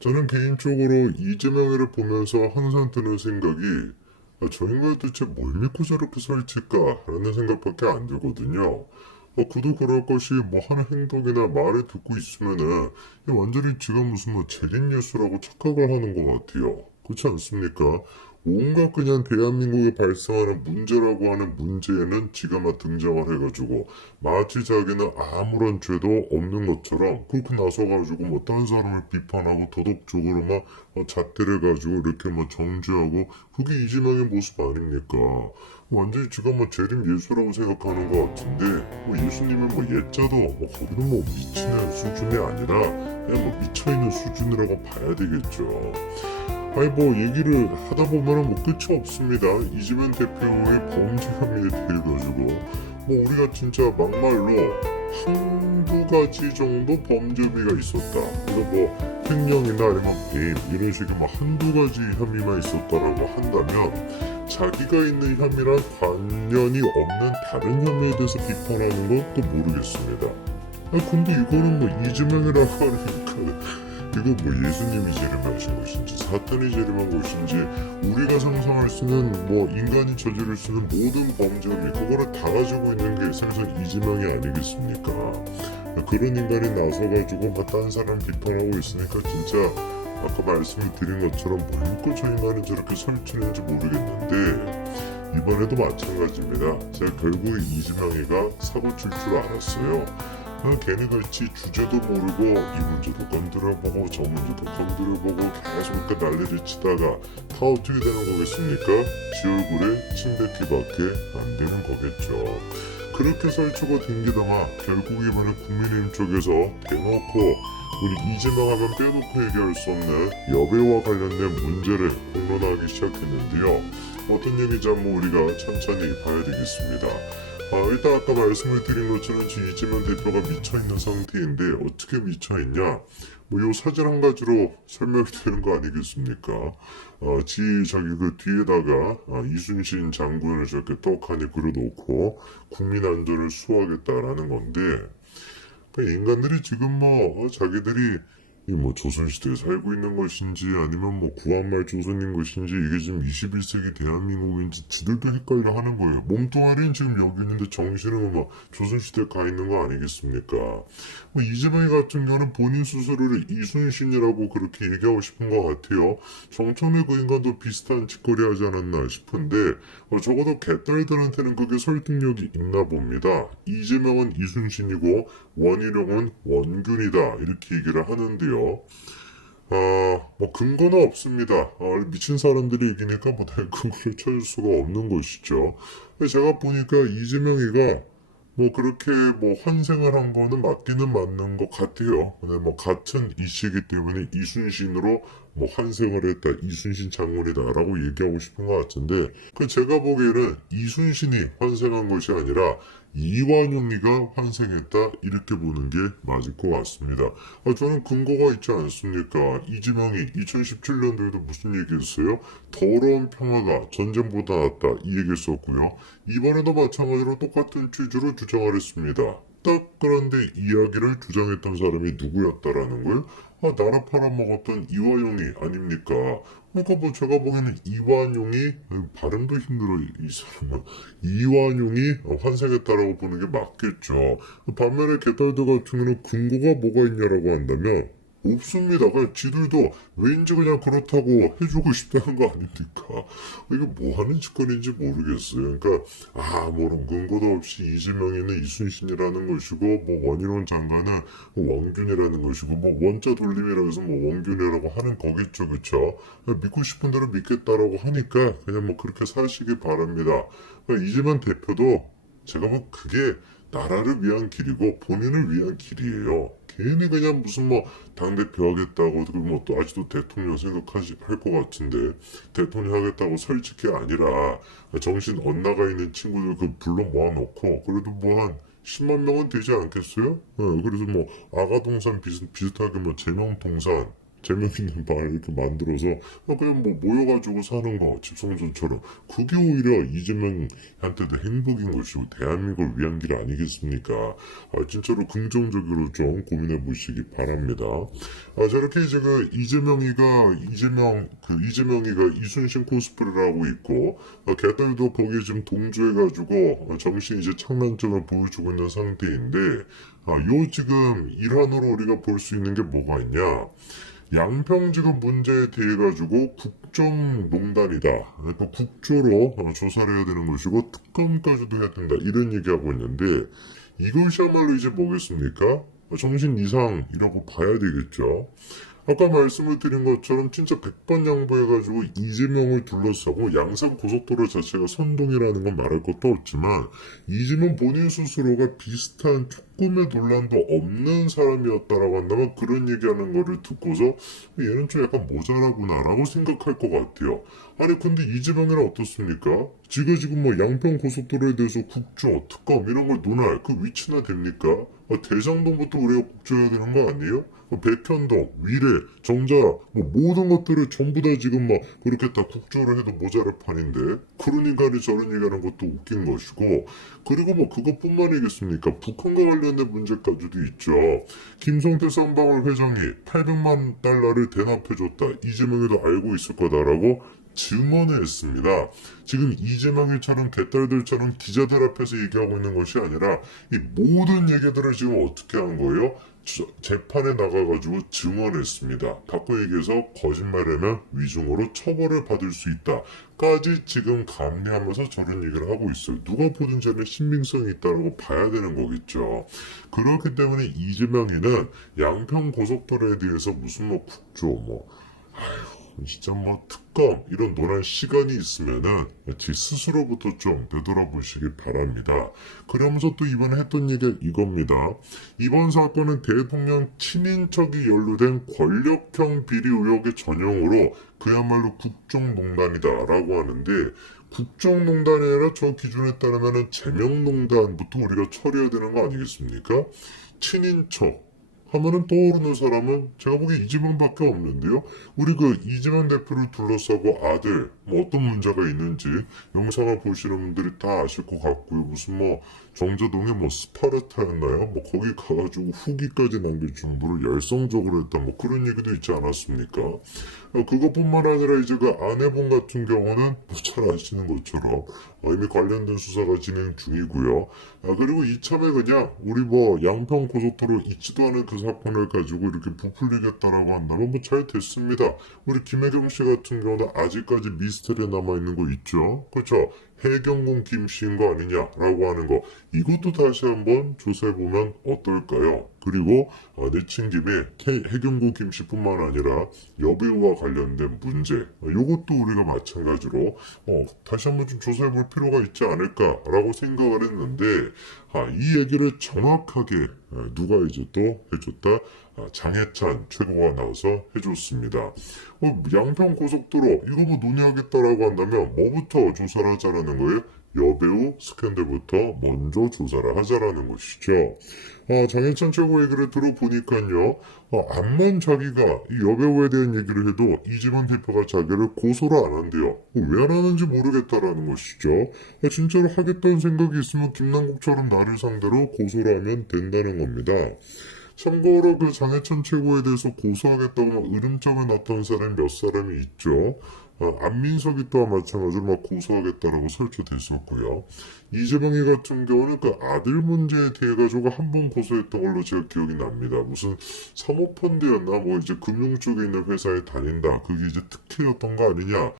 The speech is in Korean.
저는 개인적으로 이재명이를 보면서 항상 드는 생각이 저 인간 도대체 뭘 믿고 저렇게 설칠까라는 생각밖에 안 들거든요. 그도 그럴 것이 뭐 하는 행동이나 말을 듣고 있으면은 완전히 지가 무슨 뭐 재림 예수라고 착각을 하는 것 같아요. 그렇지 않습니까? 온갖 그냥 대한민국에 발생하는 문제라고 하는 문제에는 지가 막 등장을 해가지고 마치 자기는 아무런 죄도 없는 것처럼 그렇게 나서가지고 뭐 다른 사람을 비판하고 도덕적으로 막 잣대를 가지고 이렇게 뭐 정죄하고 그게 이재명의 모습 아닙니까? 완전히 지가 뭐 재림 예수라고 생각하는 것 같은데 뭐 예수님은 뭐 예자도 뭐 거기는 뭐 미치는 수준이 아니라 그냥 뭐 미쳐있는 수준이라고 봐야 되겠죠. 아니 뭐 얘기를 하다 보면은 뭐 끝이 없습니다. 이재명 대표의 범죄 혐의에 대해 가지고 뭐 우리가 진짜 막말로 한두 가지 정도 범죄 혐의가 있었다. 그리고 뭐 횡령이나 아니면 배임 이런 식의 뭐 한두 가지 혐의만 있었다라고 한다면 자기가 있는 혐의랑 관련이 없는 다른 혐의에 대해서 비판하는 건 또 모르겠습니다. 근데 이거는 뭐 이재명이라고 하니까 이거 뭐 예수님이 재림하신 것인지 사탄이 재림한 것인지 우리가 상상할 수 있는 뭐 인간이 저지를 수 있는 모든 범죄미 그거를 다 가지고 있는 게 생선 이재명이 아니겠습니까? 그런 인간이 나서가지고 막 다른 사람 비판하고 있으니까 진짜 아까 말씀을 드린 것처럼 뭘 믿고 저 인간이 저렇게 설치는지 모르겠는데 이번에도 마찬가지입니다. 제가 결국에 이재명이가 사고 칠 줄 알았어요. 괜히 그렇지 주제도 모르고 이 문제도 건드려보고 저 문제도 건드려보고 계속 이렇게 난리를 치다가 다 어떻게 되는 거겠습니까? 지 얼굴에 침뱉기밖에 안 되는 거겠죠. 그렇게 설치고 댕기다가 결국 이번에 국민의힘 쪽에서 대놓고 우리 이재명 하면 빼놓고 얘기할 수 없는 여배우와 관련된 문제를 공론하기 시작했는데요. 어떤 얘기인지 한번 우리가 천천히 봐야 되겠습니다. 일단 아까 말씀을 드린 것처럼 지금 이재명 대표가 미쳐있는 상태인데 어떻게 미쳐있냐 뭐 요 사진 한 가지로 설명이 되는 거 아니겠습니까? 저기 그 뒤에다가 이순신 장군을 저렇게 떡하니 그려놓고 국민 안전을 수호하겠다라는 건데 그러니까 인간들이 지금 뭐 자기들이 이 뭐 조선시대에 살고 있는 것인지 아니면 뭐 구한말 조선인 것인지 이게 지금 21세기 대한민국인지 지들도 헷갈려 하는 거예요. 몸뚱아리는 지금 여기 있는데 정신은 막 조선시대에 가 있는 거 아니겠습니까? 뭐 이재명이 같은 경우는 본인 스스로를 이순신이라고 그렇게 얘기하고 싶은 것 같아요. 정청래 그 인간도 비슷한 짓거리 하지 않았나 싶은데 적어도 개딸들한테는 그게 설득력이 있나 봅니다. 이재명은 이순신이고 원희룡은 원균이다 이렇게 얘기를 하는데요. 뭐 근거는 없습니다. 미친 사람들이 얘기니까 뭐 근거를 찾을 수가 없는 것이죠. 제가 보니까 이재명이가 뭐 그렇게 뭐 환생을 한 거는 맞기는 맞는 것 같아요. 근데 뭐 같은 이씨이기 때문에 이순신으로 뭐 환생을 했다, 이순신 장군이다라고 얘기하고 싶은 것 같은데 그 제가 보기에는 이순신이 환생한 것이 아니라 이완용이가 환생했다 이렇게 보는 게 맞을 것 같습니다. 저는 근거가 있지 않습니까? 이재명이 2017년도에도 무슨 얘기했어요? 더러운 평화가 전쟁보다 낫다 이 얘기했었고요. 이번에도 마찬가지로 똑같은 취지로 주장을 했습니다. 딱 그런데 이야기를 주장했던 사람이 누구였다라는 걸 나라 팔아먹었던 이완용이 아닙니까? 그러니까 뭐 제가 보기에는 이완용이 발음도 힘들어 이 사람은 이완용이 환생했다라고 보는 게 맞겠죠. 반면에 개딸들 같은 경우는 근거가 뭐가 있냐라고 한다면 없습니다. 그냥 지들도 왠지 그냥 그렇다고 해주고 싶다는 거 아닙니까? 이게 뭐 하는 짓거리인지 모르겠어요. 그러니까 아무런 근거도 없이 이재명이는 이순신이라는 것이고 뭐 원희룡 장관은 원균이라는 것이고 뭐 원자 돌림이라고 해서 뭐 원균이라고 하는 거겠죠. 그쵸? 믿고 싶은 대로 믿겠다라고 하니까 그냥 뭐 그렇게 사시기 바랍니다. 이재명 대표도 제가 뭐 그게 나라를 위한 길이고 본인을 위한 길이에요. 괜히 그냥 무슨 뭐 당대표 하겠다고 그리고 뭐 또 아직도 대통령 생각하시 할 것 같은데 대통령 하겠다고 솔직히 아니라 정신 엇나가 있는 친구들 그 불러 모아놓고 그래도 뭐 한 10만 명은 되지 않겠어요? 그래서 뭐 아가동산 비슷하게 뭐 제명동산 재미있는 말 이렇게 만들어서 그냥 뭐 모여가지고 사는 거 집성전처럼 그게 오히려 이재명한테도 행복인 것이고 대한민국을 위한 길 아니겠습니까? 진짜로 긍정적으로 좀 고민해 보시기 바랍니다. 저렇게 이제 이재명이가 이순신 코스프레를 하고 있고 걔들도 거기에 지금 동조해가지고 정신 이제 창란점을 보여주고 있는 상태인데 요 지금 일환으로 우리가 볼 수 있는 게 뭐가 있냐? 양평 지금 문제에 대해 가지고 국정농단이다. 그러니까 국조로 조사를 해야 되는 것이고 특검까지도 해야 된다. 이런 얘기하고 있는데 이것이야말로 이제 뭐겠습니까? 정신 이상이라고 봐야 되겠죠. 아까 말씀을 드린 것처럼 진짜 100번 양보해가지고 이재명을 둘러싸고 양산 고속도로 자체가 선동이라는 건 말할 것도 없지만 이재명 본인 스스로가 비슷한 조금의 논란도 없는 사람이었다라고 한다면 그런 얘기하는 거를 듣고서 얘는 좀 약간 모자라구나라고 생각할 것 같아요. 아니 근데 이재명이는 어떻습니까? 지금 뭐 양평 고속도로에 대해서 국조, 특검 이런 걸 논할 그 위치나 됩니까? 대장동부터 우리가 국조해야 되는 거 아니에요? 백현동, 위례, 정자, 뭐 모든 것들을 전부 다 지금 막 그렇게 다 국조를 해도 모자랄 판인데 그러니까 저런 얘기하는 것도 웃긴 것이고 그리고 뭐 그것뿐만이겠습니까? 북한과 관련된 문제까지도 있죠. 김성태 쌍방울 회장이 800만 달러를 대납해줬다. 이재명이도 알고 있을 거다라고 증언을 했습니다. 지금 이재명이처럼 개딸들처럼 기자들 앞에서 얘기하고 있는 것이 아니라 이 모든 얘기들을 지금 어떻게 한 거예요? 재판에 나가가지고 증언했습니다. 바꿔 얘기해서 거짓말하면 위중으로 처벌을 받을 수 있다까지 지금 감내하면서 저런 얘기를 하고 있어요. 누가 보든 저는 신빙성이 있다라고 봐야 되는 거겠죠. 그렇기 때문에 이재명이는 양평 고속도로에 대해서 무슨 뭐 국조 진짜 뭐 특검 이런 논할 시간이 있으면은 제 스스로부터 좀 되돌아보시기 바랍니다. 그러면서 또 이번에 했던 얘기가 이겁니다. 이번 사건은 대통령 친인척이 연루된 권력형 비리 의혹의 전형으로 그야말로 국정농단이다라고 하는데 국정농단이 아니라 저 기준에 따르면은 제명농단부터 우리가 처리해야 되는 거 아니겠습니까? 친인척 하면은 떠오르는 사람은 제가 보기에 이재명밖에 없는데요. 우리 그 이재명 대표를 둘러싸고 아들 뭐 어떤 문제가 있는지 영상을 보시는 분들이 다 아실 것 같고요. 무슨 뭐 정자동에 뭐 스파르타였나요? 뭐 거기 가가지고 후기까지 남길 정도로 열성적으로 했다 뭐 그런 얘기도 있지 않았습니까? 그것뿐만 아니라 이제 그 아내분 같은 경우는 뭐잘 아시는 것처럼 이미 관련된 수사가 진행 중이고요. 그리고 이참에 그냥 우리 뭐 양평 고속도로 있지도 않은 그 사건을 가지고 이렇게 부풀리겠다라고 한다면 뭐 잘 됐습니다. 우리 김혜경 씨 같은 경우는 아직까지 미스터리에 남아있는 거 있죠? 그렇죠? 해경공 김씨인 거 아니냐라고 하는 거 이것도 다시 한번 조사해보면 어떨까요? 그리고 내친 김에 해경공 김씨뿐만 아니라 여배우와 관련된 문제 이것도 우리가 마찬가지로 다시 한번 좀 조사해볼 필요가 있지 않을까라고 생각을 했는데 이 얘기를 정확하게 누가 이제 또 해줬다? 장해찬 최고가 나와서 해줬습니다. 양평 고속도로 이거 뭐 논의하겠다라고 한다면 뭐부터 조사를 하자라는 거예요? 여배우 스캔들부터 먼저 조사를 하자라는 것이죠. 장해찬 최고 얘기를 들어보니까요. 암만 자기가 이 여배우에 대한 얘기를 해도 이재명 대표가 자기를 고소를 안 한대요. 왜 안 하는지 모르겠다라는 것이죠. 진짜로 하겠다는 생각이 있으면 김남국처럼 나를 상대로 고소를 하면 된다는 겁니다. 참고로 그 장해찬 최고에 대해서 고소하겠다고 으름장을 놨던 사람이 몇 사람이 있죠. 안민석이 또한 마찬가지로 막 고소하겠다라고 설치됐었고요. 이재명이 같은 경우는 그 아들 문제에 대해 가지고 한 번 고소했던 걸로 제가 기억이 납니다. 무슨 사모펀드였나 뭐 이제 금융 쪽에 있는 회사에 다닌다. 그게 이제 특혜였던 거 아니냐.